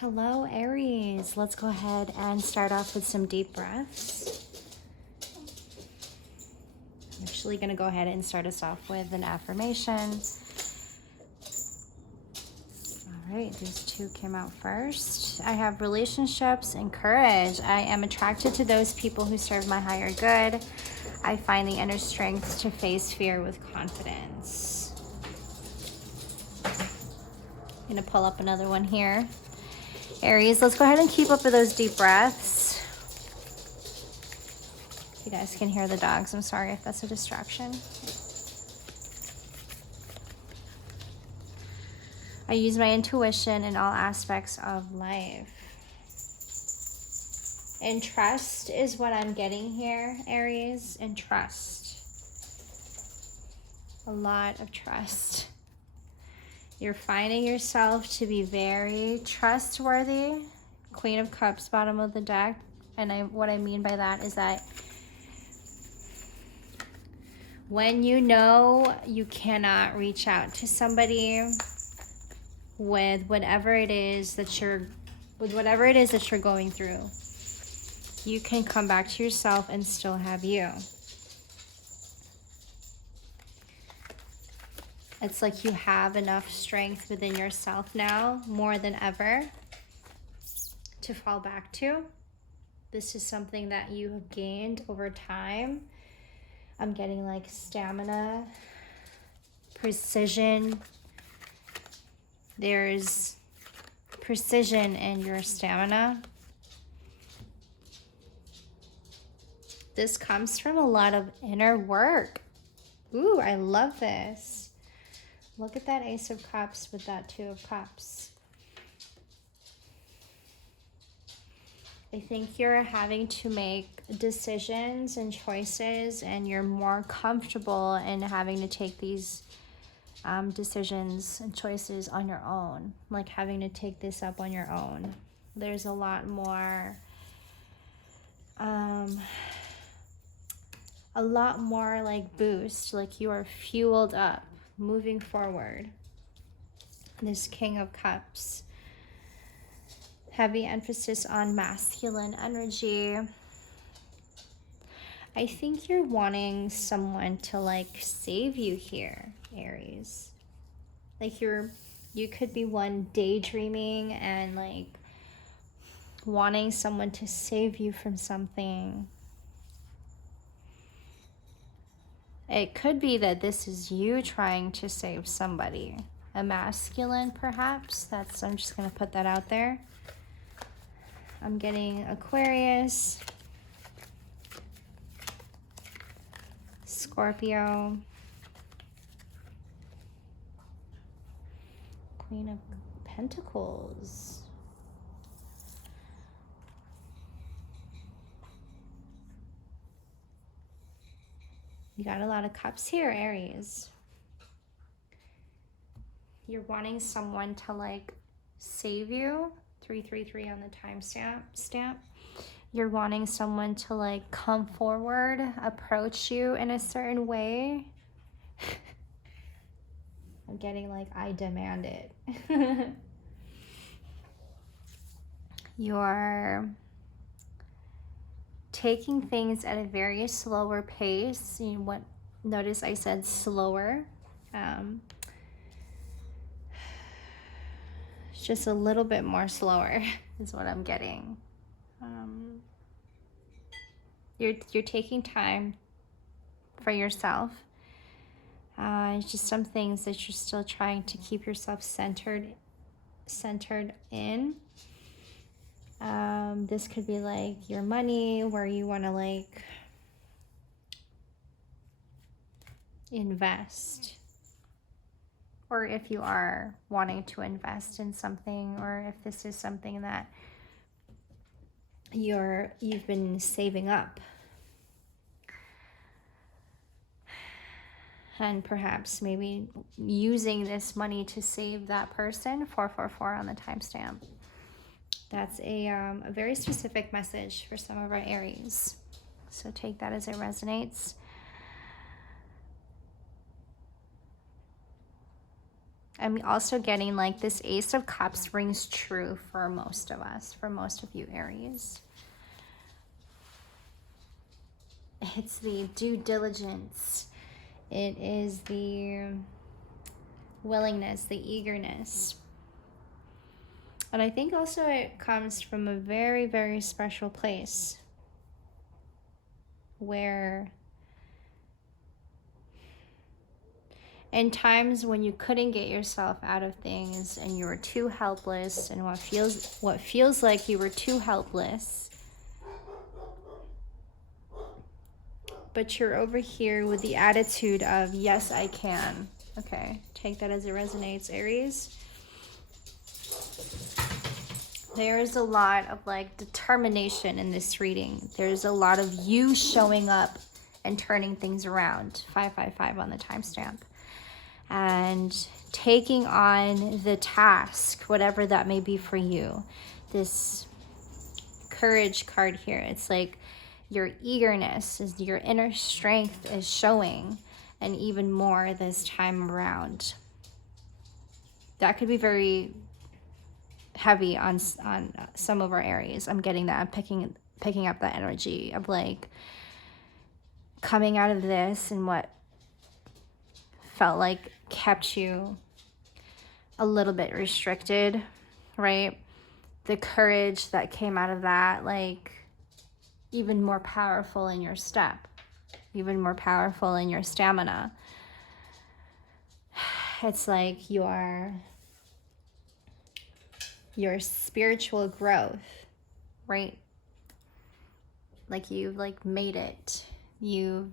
Hello, Aries. Let's go ahead and start off with some deep breaths. I'm actually going to go ahead and start us off with an affirmation. All right, these two came out first. I have relationships and courage. I am attracted to those people who serve my higher good. I find the inner strength to face fear with confidence. I'm going to pull up another one here. Aries, let's go ahead and keep up with those deep breaths. You guys can hear the dogs. I'm sorry if that's a distraction. I use my intuition in all aspects of life. And trust is what I'm getting here, Aries. And trust. A lot of trust. You're finding yourself to be very trustworthy. Queen of Cups, bottom of the deck. And what I mean by that is that when you know you cannot reach out to somebody with whatever it is that you're going through, you can come back to yourself and still have you. It's like you have enough strength within yourself now, more than ever, to fall back to. This is something that you have gained over time. I'm getting like stamina, precision. There's precision in your stamina. This comes from a lot of inner work. Ooh, I love this. Look at that Ace of Cups with that Two of Cups. I think you're having to make decisions and choices, and you're more comfortable in having to take these decisions and choices on your own, like having to take this up on your own. There's a lot more like boost, like you are fueled up moving forward. This King of Cups, heavy emphasis on masculine energy. I think you're wanting someone to like save you here, Aries. Like you could be one daydreaming and like wanting someone to save you from something. It could be that this is you trying to save somebody. A masculine, perhaps. I'm just going to put that out there. I'm getting Aquarius, Scorpio, Queen of Pentacles. You got a lot of cups here, Aries. You're wanting someone to like save you. 333 on the timestamp. You're wanting someone to like come forward, approach you in a certain way. I'm getting like, I demand it. You're taking things at a very slower pace. You know what? Notice I said slower. It's just a little bit more slower is what I'm getting. You're taking time for yourself. It's just some things that you're still trying to keep yourself centered in. This could be like your money, where you want to like invest, or if you are wanting to invest in something, or if this is something that you've been saving up, and perhaps maybe using this money to save that person. 444 on the timestamp. That's a very specific message for some of our Aries. So take that as it resonates. I'm also getting like this Ace of Cups rings true for most of us, for most of you Aries. It's the due diligence. It is the willingness, the eagerness. And I think also it comes from a very, very special place where in times when you couldn't get yourself out of things and you were too helpless, and what feels like you were too helpless, but you're over here with the attitude of, yes, I can. Okay, take that as it resonates, Aries. There's a lot of like determination in this reading. There's a lot of you showing up and turning things around. 555 on the timestamp. And taking on the task, whatever that may be for you. This courage card here, it's like your eagerness, is your inner strength is showing, and even more this time around. That could be very heavy on some of our Aries. I'm getting that. I'm picking up that energy of like coming out of this and what felt like kept you a little bit restricted, right? The courage that came out of that, like even more powerful in your step, even more powerful in your stamina. It's like your spiritual growth, right? Like you've like made it. You've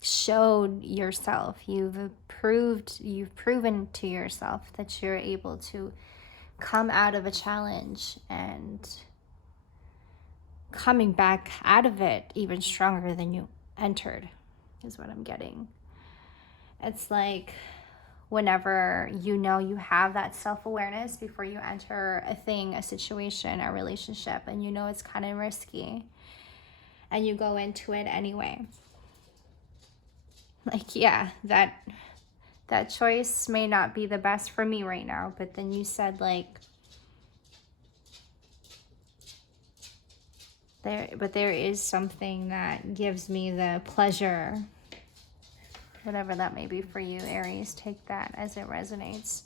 showed yourself. You've proven to yourself that you're able to come out of a challenge and coming back out of it even stronger than you entered, is what I'm getting. It's like whenever you know you have that self-awareness before you enter a thing, a situation, a relationship, and you know it's kind of risky, and you go into it anyway. Like, yeah, that choice may not be the best for me right now, but then you said like, there is something that gives me the pleasure, whatever that may be for you, Aries. Take that as it resonates.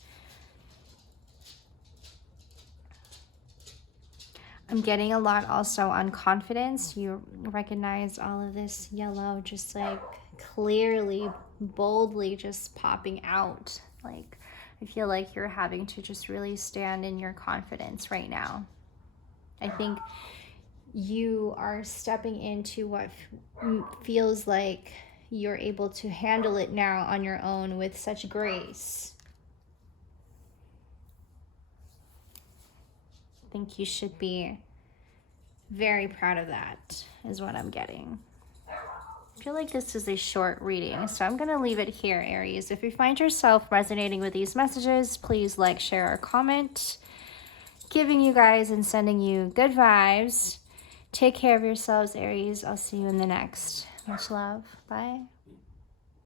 I'm getting a lot also on confidence. You recognize all of this yellow just like clearly, boldly just popping out. Like I feel like you're having to just really stand in your confidence right now. I think you are stepping into what feels like you're able to handle it now on your own with such grace. I think you should be very proud of that, is what I'm getting. I feel like this is a short reading, so I'm going to leave it here, Aries. If you find yourself resonating with these messages, please like, share, or comment. Giving you guys and sending you good vibes. Take care of yourselves, Aries. I'll see you in the next. Much love. Bye.